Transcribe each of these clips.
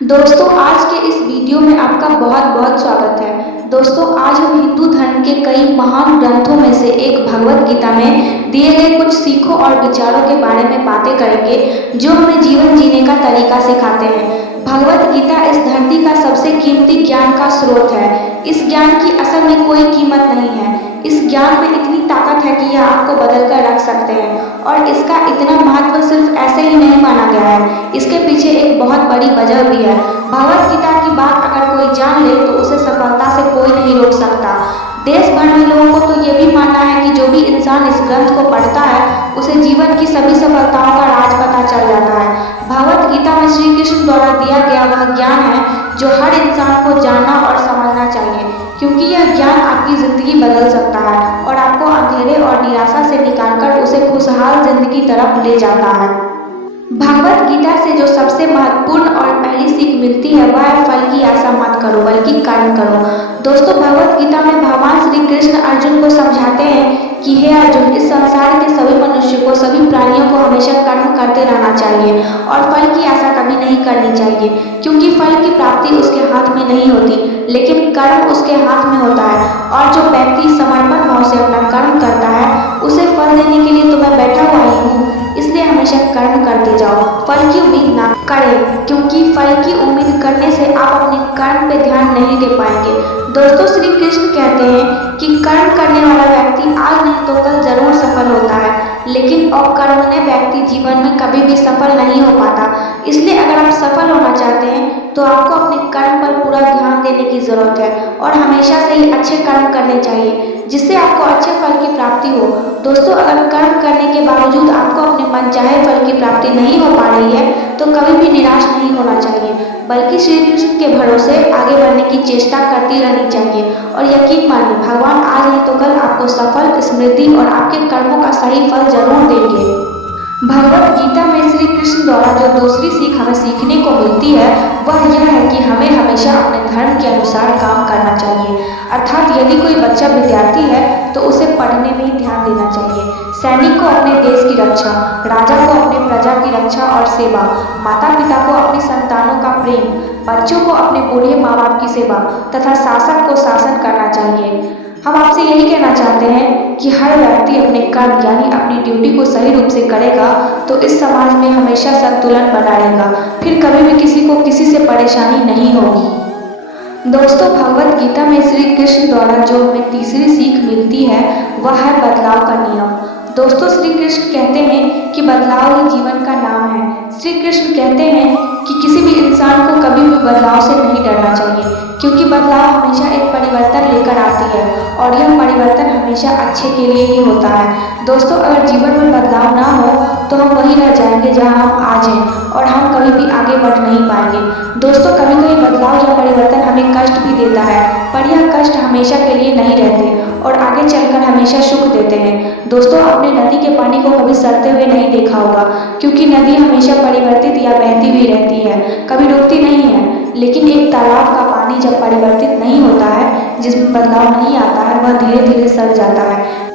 दोस्तों आज के इस वीडियो में आपका बहुत बहुत स्वागत है। दोस्तों आज हम हिंदू धर्म के कई महान ग्रंथों में से एक भगवत गीता में दिए गए कुछ सीखों और विचारों के बारे में बातें करेंगे जो हमें जीवन जीने का तरीका सिखाते हैं। भगवत गीता इस धरती का सबसे कीमती ज्ञान का स्रोत है। इस ज्ञान की असल में कोई कीमत नहीं है। इस ज्ञान में इतनी ताकत है कि यह आपको बदल कर रख सकते हैं और इसका इतना महत्व सिर्फ ऐसे ही नहीं माना गया है। इसके पीछे एक बहुत बड़ी वजह भी है। भगवत गीता की बात अगर कोई जान ले तो उसे सफलता से कोई नहीं रोक सकता। देश भर में लोगों को तो ये भी मानना है कि जो भी इंसान इस ग्रंथ को पढ़ता है उसे जीवन की सभी सफलताओं का राज पता चल जाता है। भगवत गीता में श्री कृष्ण द्वारा दिया गया वह ज्ञान है जो हर इंसान को जानना और समझना चाहिए, क्योंकि यह ज्ञान आपकी जिंदगी बदल सकता है और आपको अंधेरे और निराशा से निकालकर उसे खुशहाल जिंदगी तरफ ले जाता है। भगवत गीता से जो सबसे महत्वपूर्ण और पहली सीख मिलती है वह है फल की आशा मत करो बल्कि कर्म करो। दोस्तों भगवत गीता में भगवान श्री कृष्ण अर्जुन को समझाते हैं कि हे अर्जुन, इस संसार के सभी मनुष्य को, सभी प्राणियों को हमेशा कर्म करते रहना चाहिए और फल की आशा कभी नहीं करनी चाहिए, क्योंकि फल की प्राप्ति उसके हाथ में नहीं होती लेकिन कर्म उसके हाथ में होता है। और जो व्यक्ति समर्पण भाव से अपना कर्म करता है उसे फल देने के लिए तो मैं बैठा हुआ ही हूँ, इसलिए हमेशा कर्म करते जाओ, फल की उम्मीद ना करें, क्योंकि फल की उम्मीद करने से आप अपने कर्म पे ध्यान नहीं दे पाएंगे। दोस्तों श्री कृष्ण कहते हैं कि कर्म करने वाला व्यक्ति आज नहीं तो कल जरूर सफल होता है, लेकिन अकर्मण्य व्यक्ति जीवन में कभी भी सफल नहीं हो पाता। इसलिए अगर आप सफल होना चाहते हैं तो आपको अपने कर्म पर पूरा ध्यान देने की जरूरत है और हमेशा से ही अच्छे कर्म करने चाहिए जिससे आपको अच्छे फल की प्राप्ति हो। दोस्तों अगर कर्म करने के बावजूद आपको अपने मनचाहे फल की प्राप्ति नहीं हो पा रही है तो कभी भी निराश नहीं होना चाहिए, बल्कि श्री कृष्ण के भरोसे आगे बढ़ने की चेष्टा करती रहनी चाहिए। और यकीन मानिए भगवान आज नहीं तो कल आपको सफल, समृद्धि और आपके कर्मों का सही फल जरूर देंगे। भगवत गीता में श्री कृष्ण द्वारा जो दूसरी सीख हमें सीखने को मिलती है वह यह है कि हमें हमेशा अपने धर्म के अनुसार काम करना चाहिए। अर्थात यदि कोई बच्चा विद्यार्थी है तो उसे पढ़ने में ही ध्यान देना चाहिए। सैनिक को अपने देश की रक्षा, राजा को अपने प्रजा की रक्षा और सेवा, माता पिता को अपनी संतानों का प्रेम, बच्चों को अपने बूढ़े माँ बाप की सेवा तथा शासक को शासन करना चाहिए। हम आपसे यही कहना चाहते हैं कि हर व्यक्ति अपने कर्म यानी अपनी ड्यूटी को सही रूप से करेगा तो इस समाज में हमेशा संतुलन बना रहेगा, फिर कभी भी किसी को किसी से परेशानी नहीं होगी। दोस्तों भगवत गीता में श्री कृष्ण द्वारा जो हमें तीसरी सीख मिलती है वह है बदलाव का नियम। दोस्तों श्री कृष्ण कहते हैं कि बदलाव ही जीवन का नाम है। श्री कृष्ण कहते हैं कि किसी भी इंसान को कभी भी बदलाव से नहीं डरना चाहिए, क्योंकि बदलाव हमेशा एक परिवर्तन लेकर आती है और यह परिवर्तन हमेशा अच्छे के लिए ही होता है। दोस्तों अगर जीवन में बदलाव ना हो तो हम वहीं रह जाएंगे जहां हम आज हैं और हम कभी भी आगे बढ़ नहीं पाएंगे। दोस्तों कभी कभी बदलाव या परिवर्तन हमें कष्ट भी देता है, पर यह कष्ट हमेशा के लिए नहीं रहते और आगे चलकर हमेशा सुख देते हैं। दोस्तों आपने नदी के पानी को कभी सड़ते हुए नहीं देखा होगा, क्योंकि नदी हमेशा परिवर्तित या बहती हुई रहती है, कभी रुकती नहीं है। लेकिन एक तालाब का पानी जब परिवर्तित नहीं होता है, जिसमें बदलाव नहीं आता है, वह धीरे धीरे सड़ जाता है।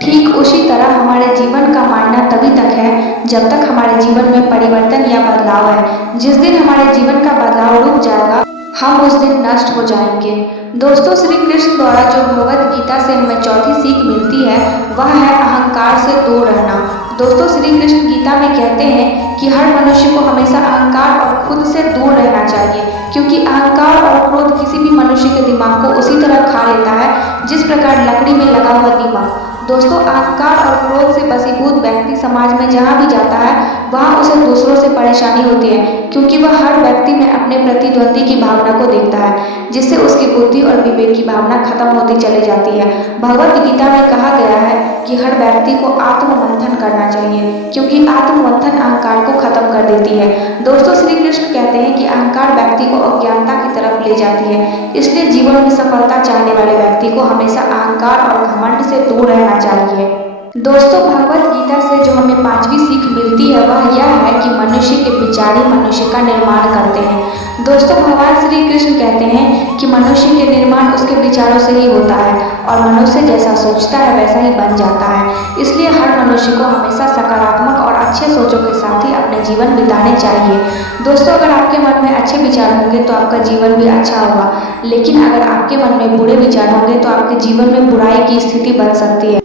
ठीक उसी तरह हमारे जीवन का मायना तभी तक है जब तक हमारे जीवन में परिवर्तन या बदलाव है। जिस दिन हमारे जीवन का बदलाव रुक जाएगा हम उस दिन नष्ट हो जाएंगे। दोस्तों श्री कृष्ण द्वारा जो भगवत गीता से हमें चौथी सीख मिलती है वह है अहंकार से दूर रहना। दोस्तों श्री कृष्ण गीता में कहते हैं कि हर मनुष्य को हमेशा अहंकार और खुद से दूर रहना चाहिए, क्योंकि अहंकार और क्रोध किसी भी मनुष्य के दिमाग को उसी तरह खा लेता है जिस प्रकार लकड़ी में लगा हुआ दीमक। दोस्तों अहंकार और क्रोध से वशीभूत व्यक्ति समाज में जहाँ भी जाता है वहाँ उसे दूसरों से परेशानी होती है, क्योंकि वह हर व्यक्ति में अपने प्रतिद्वंदी की भावना को देखता है, जिससे उसकी बुद्धि और विवेक की भावना खत्म होती चली जाती है। भगवत गीता में कहा गया है कि हर व्यक्ति को आत्ममंथन करना चाहिए, क्योंकि आत्ममंथन अहंकार को खत्म कर देती है। दोस्तों श्री कृष्ण कहते हैं कि अहंकार व्यक्ति को अज्ञानता की तरफ ले जाती है, इसलिए जीवन में सफलता चाहने वाले व्यक्ति को हमेशा अहंकार और घमंड से दूर रहना चाहिए। दोस्तों भगवत गीता से जो हमें पांचवी सीख मिलती है वह यह है कि मनुष्य के विचार ही मनुष्य का निर्माण करते हैं। दोस्तों भगवान श्री कृष्ण कहते हैं कि मनुष्य के निर्माण उसके विचारों से ही होता है और मनुष्य जैसा सोचता है वैसा ही बन जाता है। इसलिए हर मनुष्य को हमेशा सकारात्मक और अच्छे सोचों के साथ ही अपने जीवन बिताने चाहिए। दोस्तों अगर आपके मन में अच्छे विचार होंगे तो आपका जीवन भी अच्छा होगा, लेकिन अगर आपके मन में बुरे विचार होंगे तो आपके जीवन में बुराई की स्थिति बन सकती है।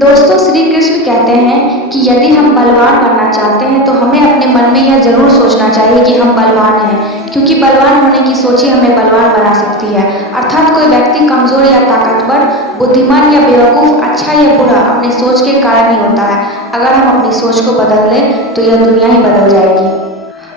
दोस्तों, श्री कृष्ण कहते हैं कि यदि हम बलवान बनना चाहते हैं तो हमें अपने मन में यह जरूर सोचना चाहिए कि हम बलवान हैं, क्योंकि बलवान होने की सोच ही हमें बलवान बना सकती है। अर्थात कोई व्यक्ति कमजोर या ताकतवर, बुद्धिमान या बेवकूफ, अच्छा या बुरा अपनी सोच के कारण ही होता है। अगर हम अपनी सोच को बदल लें तो यह दुनिया ही बदल जाएगी।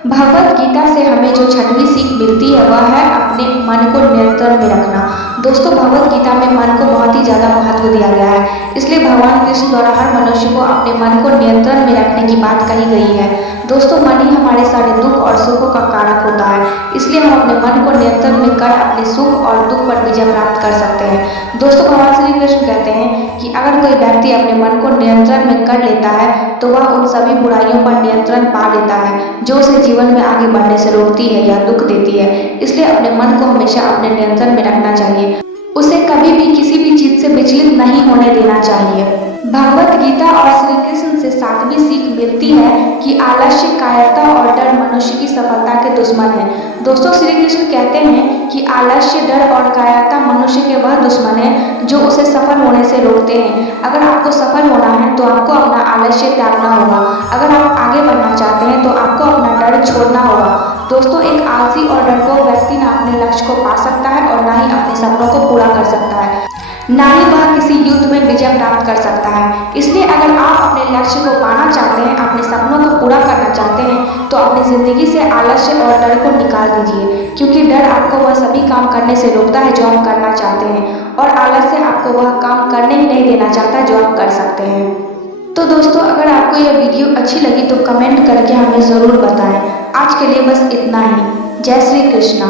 भगवत गीता से हमें जो छठवीं सीख मिलती है वह है अपने मन को नियंत्रण में रखना। दोस्तों, भगवत गीता में मन को बहुत ही ज्यादा महत्व दिया गया है, इसलिए भगवान कृष्ण द्वारा हर मनुष्य को अपने मन को नियंत्रण में रखने की बात कही गई है। दोस्तों, मन ही हमारे सारे दुख और सुखों का कारक होता है, इसलिए हम अपने मन को नियंत्रण में कर अपने सुख और दुख पर विजय प्राप्त कर सकते हैं। दोस्तों, भगवान श्री कृष्ण कहते हैं कि अगर कोई व्यक्ति अपने मन को नियंत्रण में कर लेता है तो वह उन सभी बुराइयों पर नियंत्रण पा लेता है जो उसे जीवन में आगे बढ़ने से रोकती है या दुख देती है। इसलिए अपने मन को हमेशा अपने नियंत्रण में रखना चाहिए, उसे कभी भी किसी भी चीज से विचलित नहीं होने देना चाहिए। भगवत गीता और श्री कृष्ण से सातवीं सीख मिलती है कि आलस्य, कायरता और डर मनुष्य की सफलता के दुश्मन है। दोस्तों, श्री कृष्ण कहते हैं कि आलस्य, डर और कायरता मनुष्य के वह दुश्मन है जो उसे सफल होने से रोकते हैं। अगर आपको सफल होना है तो आपको अपना आलस्य त्यागना होगा। अगर आप आगे बढ़ना चाहते हैं तो आपको अपना डर छोड़ना होगा। दोस्तों, एक आलसी और डरपोक व्यक्ति ना अपने लक्ष्य को पा सकता है और ना ही अपने सपनों को पूरा कर सकता है, ना ही वह किसी युद्ध में विजय प्राप्त कर सकता है। इसलिए अगर आप अपने लक्ष्य को पाना चाहते हैं, अपने सपनों को पूरा करना चाहते हैं, तो अपनी जिंदगी से आलस्य और डर को निकाल दीजिए, क्योंकि डर आपको वह सभी काम करने से रोकता है जो आप करना चाहते हैं, और आलस्य आपको वह काम करने ही नहीं देना चाहता जो आप कर सकते हैं। तो दोस्तों, अगर आपको यह वीडियो अच्छी लगी तो कमेंट करके हमें ज़रूर बताएं। आज के लिए बस इतना ही। जय श्री कृष्णा।